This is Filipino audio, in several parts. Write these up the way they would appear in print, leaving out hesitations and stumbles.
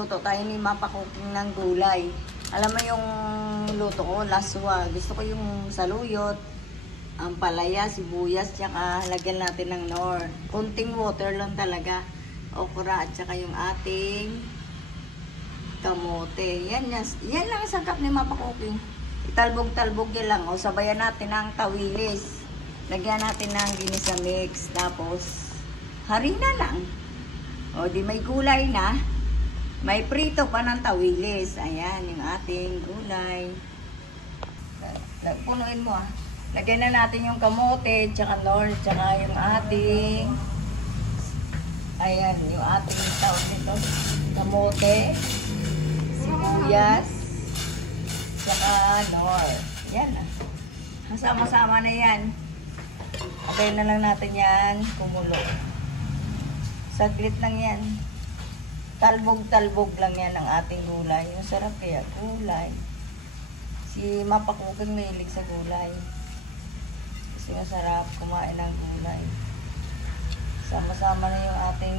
magluto tayo ni Mapa Cooking ng gulay. Alam mo yung luto ko, laswa. Gusto ko yung saluyot, ang palaya, sibuyas, tsaka lagyan natin ng nor. Kunting water lang talaga. Okra at tsaka yung ating kamote. Yan lang ang sangkap ni Mapa Cooking. Italbog-talbog yan lang. O, sabayan natin ng tawilis. Lagyan natin ng ginisa mix. Tapos, harina lang. O, di may gulay na. May prito pa ng tawilis. Ayan, yung ating gulay. Punuin mo ah. Lagyan na natin yung kamote, tsaka nor, tsaka yung ating, ayan, yung ating tawag dito, kamote, sibuyas, tsaka nor. Yan ah. Sama-sama na yan. Okay na lang natin yan, kumulo. Saglit lang yan. Talbog-talbog lang yan ang ating gulay. Yung sarap kaya, gulay. Si Mapa Cooking mahilig sa gulay. Kasi masarap kumain ng gulay. Sama-sama na yung ating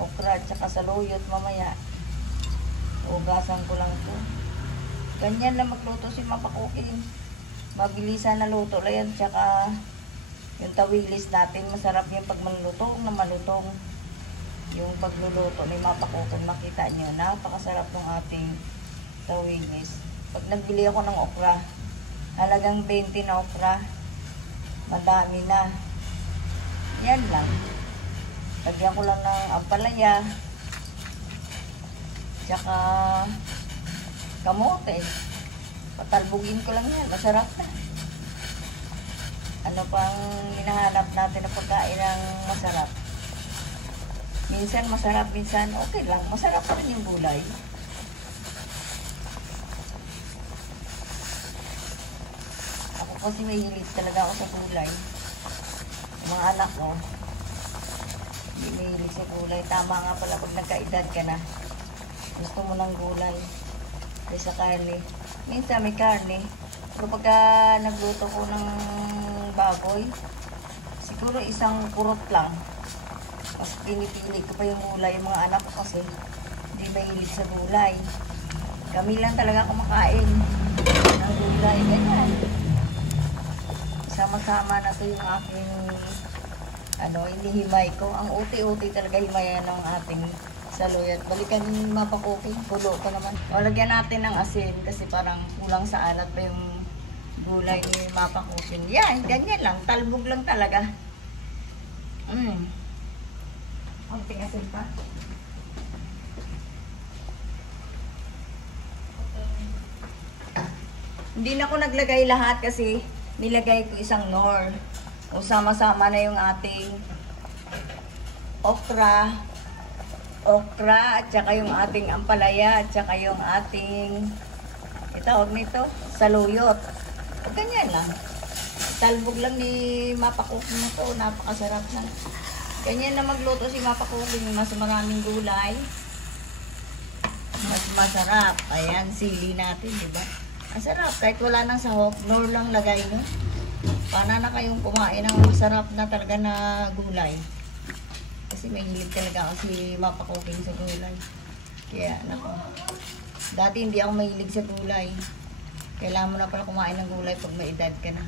okra at saka saluyot mamaya. Ugasan ko lang ito. Ganyan lang magluto si Mapa Cooking. Mabilisan na luto lang yan. Tsaka yung tawilis natin, masarap yung pag malutong na malutong. Yung pagluluto ni Mapa Cooking, makita nyo, napakasarap ng ating tawilis. Pag nagbili ako ng okra, halagang 20 na okra, madami na. Yan lang. Lagyan ko lang ng ampalaya, tsaka kamote. Patalbugin ko lang yan, masarap na. Ano pang hinahanap natin na pagkain ng masarap? Minsan masarap, minsan okay lang. Masarap pa rin yung gulay. Ako kasi may hilig talaga ako sa gulay. Mga anak ko, hindi may hilig sa gulay. Tama nga pala pag nagkaedad ka na. Gusto mo ng gulay. Kaysa karne. Minsan may karne. Pero pagka nagluto ko ng baboy, siguro isang kurot lang. Mas pinipili ko pa yung gulay. Yung mga anak ko kasi hindi mahilig sa gulay. Kami lang talaga kumakain ng gulay. Ganyan. Sama-sama na to yung aking inihimay ko. Ang uti-uti talaga himayan ng ating saluyot. Balikan yung Mapa Cooking. Pulo ko naman. O, lagyan natin ng asin kasi parang kulang sa alat pa yung gulay ni Mapa Cooking. Yan, ganyan lang. Talbog lang talaga. Konting asin pa. Hindi na ako naglagay lahat kasi nilagay ko isang nor. O sama-sama na yung ating okra at saka yung ating ampalaya at saka yung ating itawag nito, saluyot. O, ganyan lang. Talbog lang ni Mapa Cooking na to. Napakasarap na. Ganyan na magluto si Mapa Cooking. Mas maraming gulay. Mas masarap. Ayan, sili natin, diba? Masarap. Kahit wala nang sahog, nor lang lagay nyo. Paano na kayong kumain ng sarap na talaga na gulay. Kasi may hilig talaga ako si Mapa Cooking sa gulay. Kaya, nako. Dati hindi ako mahilig sa gulay. Kailangan mo na pala kumain ng gulay pag may edad ka na.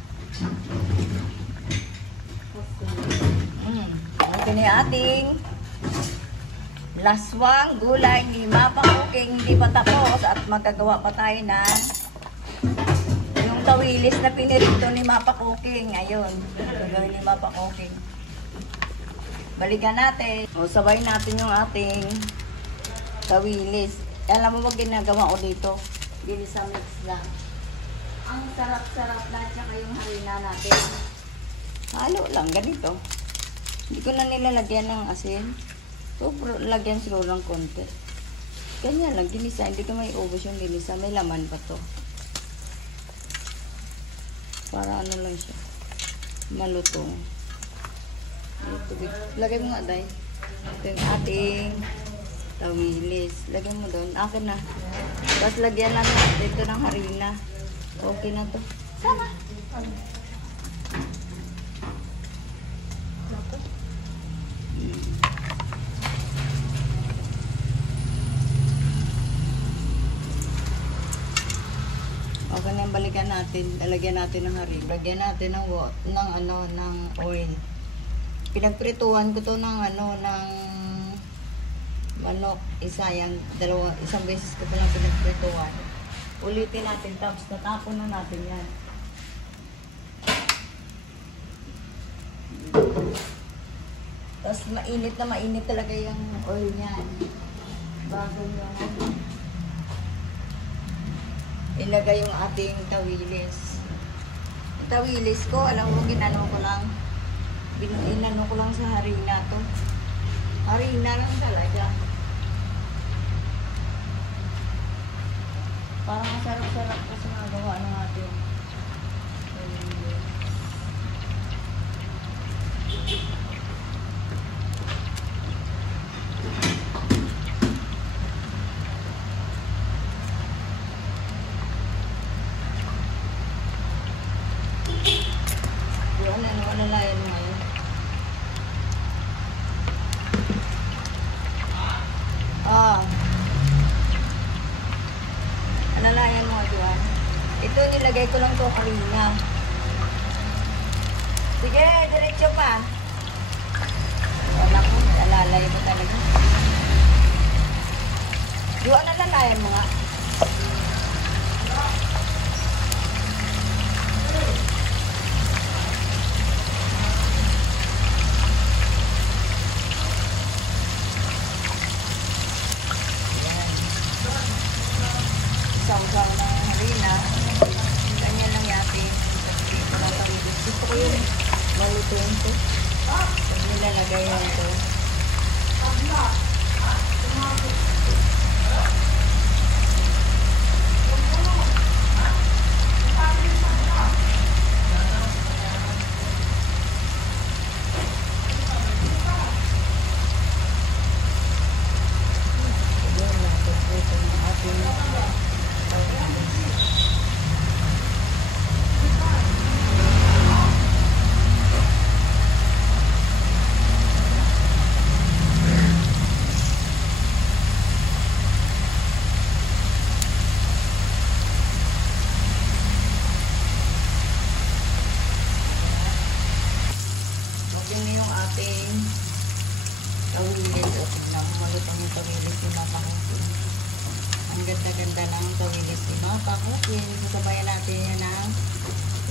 Ito na ating laswang gulay ni Mapa Cooking. Hindi pa tapos at magagawa pa tayo ng yung tawilis na pinirito ni Mapa Cooking. Ayun, gagawin ni Mapa Cooking. Balikan natin. O, sabay natin yung ating tawilis. Alam mo ba ginagawa ko dito? Ginisa mix lang. Ang sarap-sarap na, tsaka yung harina natin. Halo lang, ganito. Hindi ko na nilalagyan ng asin. So, lagyan siguro ng konti. Ganyan lang, ginisa. Hindi ko may ubos yung ginisa. May laman pa to. Para ano lang siya. Malutong. Lagay mo nga, Day. Ito yung ating tawilis. Lagay mo doon. Akin na. Tapos lagyan natin dito ng harina. Okay na to. Sama. mantika natin, lalagyan natin ng haring. Lagyan natin ng oil. Pinagprituhan ko to ng manok, isang beses ko pa lang pinagprituhan. Ulitin natin, tapos natapon na natin yan. Tapos mainit na mainit talaga yung oil niyan. Bago nyo ilagay yung ating tawilis. Yung tawilis ko, alam mo, inano ko lang sa harina to. Harina lang talaga. Parang masarap-sarap kasi nagawa ng ating tawilis. Alalayan mo ngayon. Alalayan mo ngayon. Ito nilagay ko lang to kanina. Sige, diretso pa. Wala ko, alalay mo talaga. Yung alalayan mo nga. Saw-saw ng harina. Ganyan lang yate. Gusto ko yung malutuin ko. Pag nilalagay yan ito. Tawilis o tingnan mo malutong yung tawilis ni Mapa Cooking. Ang ganda-ganda ng tawilis ni Mapa Cooking. Sasabayan natin yan ng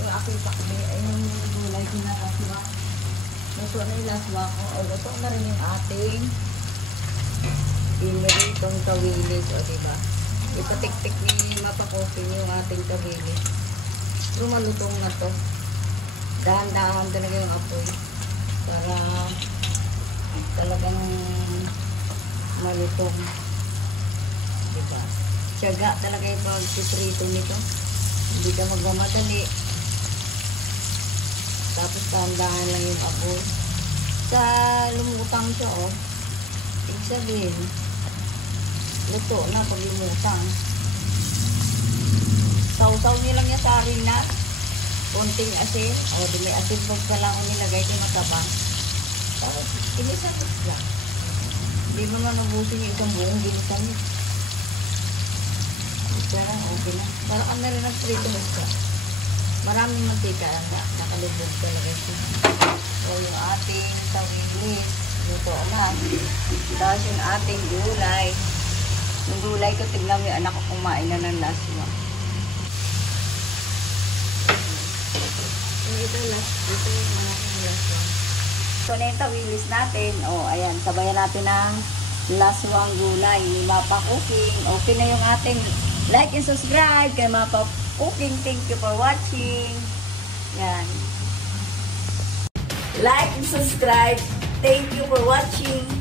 yung aking pakbe. Ayun yung gulay kinakaswa. Luto na yung laswa ko. O luto na rin yung ating piniritong tawilis. O diba? Ipatik-tik ni Mapa Cooking yung ating tawilis. Pero malutong na to. Dahan-dahan talaga yung apoy. Para talagang malutong. Diba? Tiyaga talaga yung pag-piprito nito. Hindi ka magmamadali. Tapos tahan-dahan lang yung apoy. Sa lumutang siya, oh. Ibig sabihin, luto na pag lumutang. Saw-saw niya lang niya sa harina. Konting asin. O, di may asin pag ka lang nilagay ko matabang. Tapos, inisalit lang. Hindi mo na nabusin yung isang buong ginisan niya. Parang okay na. Parang ang meron ng prito basta. Maraming mantika na nakalubog talaga siya. So, yung ating tawilis. Luto na. Tapos yung ating gulay. Yung gulay ko, tignan mo yung anak ko kumain na ng laswa. Ito yung anak ko laswa. So, na yung tawilis natin. O, ayan. Sabayan natin ng laswang gulay ni Mapa Cooking. Okay na yung ating like and subscribe kay Mapa Cooking. Thank you for watching. Yan. Like and subscribe. Thank you for watching.